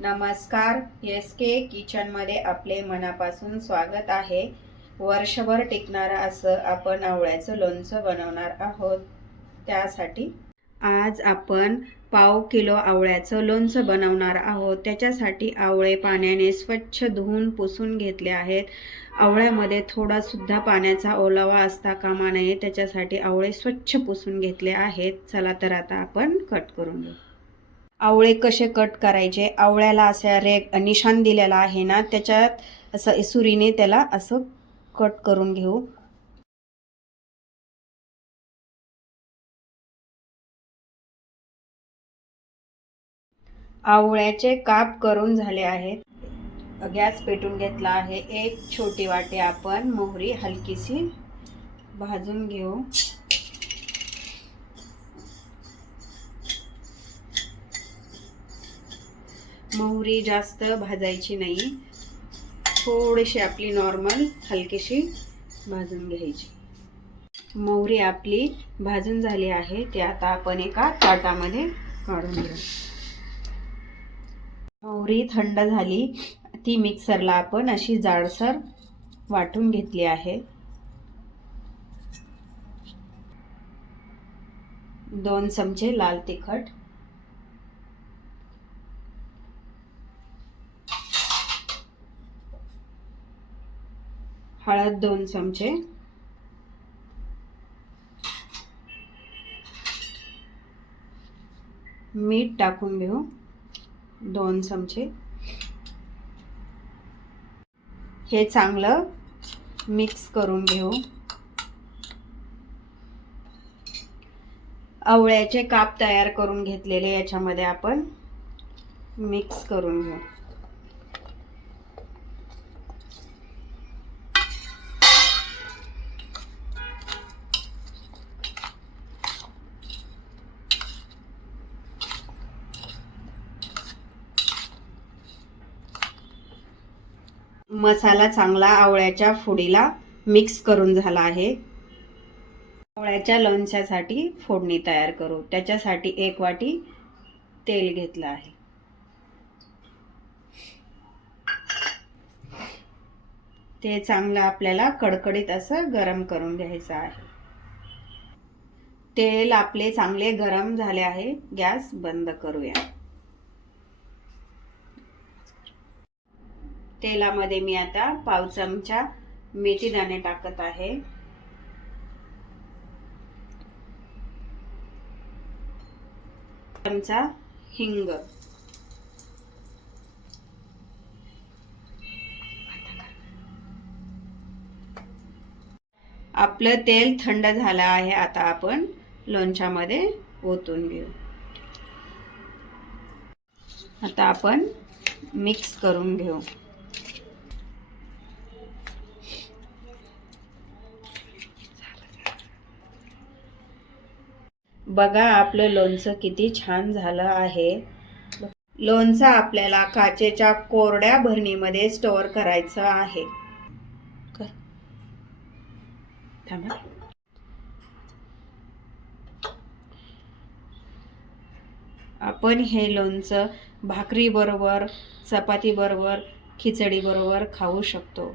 नमस्कार एस के किचनमध्ये आपले मनापासून स्वागत आहे. वर्षभर टिकणारं असं आपण आवळ्याचं लोणचं बनवणार आहोत. त्यासाठी आज आपण पाव किलो आवळ्याचं लोणचं बनवणार आहोत. त्याच्यासाठी आवळे पाण्याने स्वच्छ धुवून पुसून घेतले आहेत. आवळ्यामध्ये थोडासुद्धा पाण्याचा ओलावा असता कामा नये. त्याच्यासाठी आवळे स्वच्छ पुसून घेतले आहेत. चला तर आता आपण कट करून घेऊ. आवळे कसे कट करायचे? आवळ्याला असं रेग निशान दिलेला आहे ना त्याच्यात असं सुरीने त्याला असं कट करून घेऊ. आवळ्याचे काप करून झाले आहेत गॅस पेटून घेतला आहे. एक छोटी वाटी आपण मोहरी हलकीशी भाजून घेऊ. मोहरी जास्त भाजायची नाही. थोडीशी आपली नॉर्मल हलकीशी भाजून घ्यायची. मोहरी आपली भाजून झाली आहे ते आता आपण एका ताटामध्ये काढून घेऊ. मोहरी थंड झाली ती मिक्सरला आपण अशी जाडसर वाटून घेतली आहे. दोन चमचे लाल तिखट. हळद दोन चमचे. मीठ टाकून घेऊ. दोन चमचे. हे चांगलं मिक्स करून घेऊ. आवळ्याचे काप तयार करून घेतलेले याच्यामध्ये आपण मिक्स करून घेऊ. मसाला चांगला आवळ्याच्या फोडीला मिक्स करून झाला आहे. आवळ्याच्या लोणच्यासाठी फोडणी तयार करू. त्याच्यासाठी एक वाटी तेल घेतलं आहे. ते चांगलं आपल्याला कडकडीत असं गरम करून घ्यायचं आहे. तेल आपले चांगले गरम झाले आहे. गॅस बंद करूया. तेलामध्ये मी आता पाव चमचा मेथी दाणे टाकत आहे. चमचा हिंग. आपलं तेल थंड झालं आहे आता आपण लोणच्यामध्ये ओतून घेऊ. आता आपण मिक्स करून घेऊ. बघा आपलं लोणचं किती छान झालं आहे. लोणचं आपल्याला काचेच्या कोरड्या भरणीमध्ये स्टोअर करायचं आहे. थांबा. आपण हे लोणचं भाकरी बरोबर चपाती बरोबर खिचडी बरोबर खाऊ शकतो.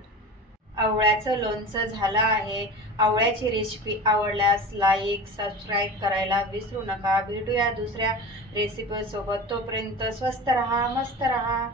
आवळ्याचं लोणचं झालं आहे. आवळ्याची रेसिपी आवडल्यास लाईक सबस्क्राईब करायला विसरू नका. भेटूया दुसऱ्या रेसिपीसोबत तोपर्यंत स्वस्त रहा मस्त रहा.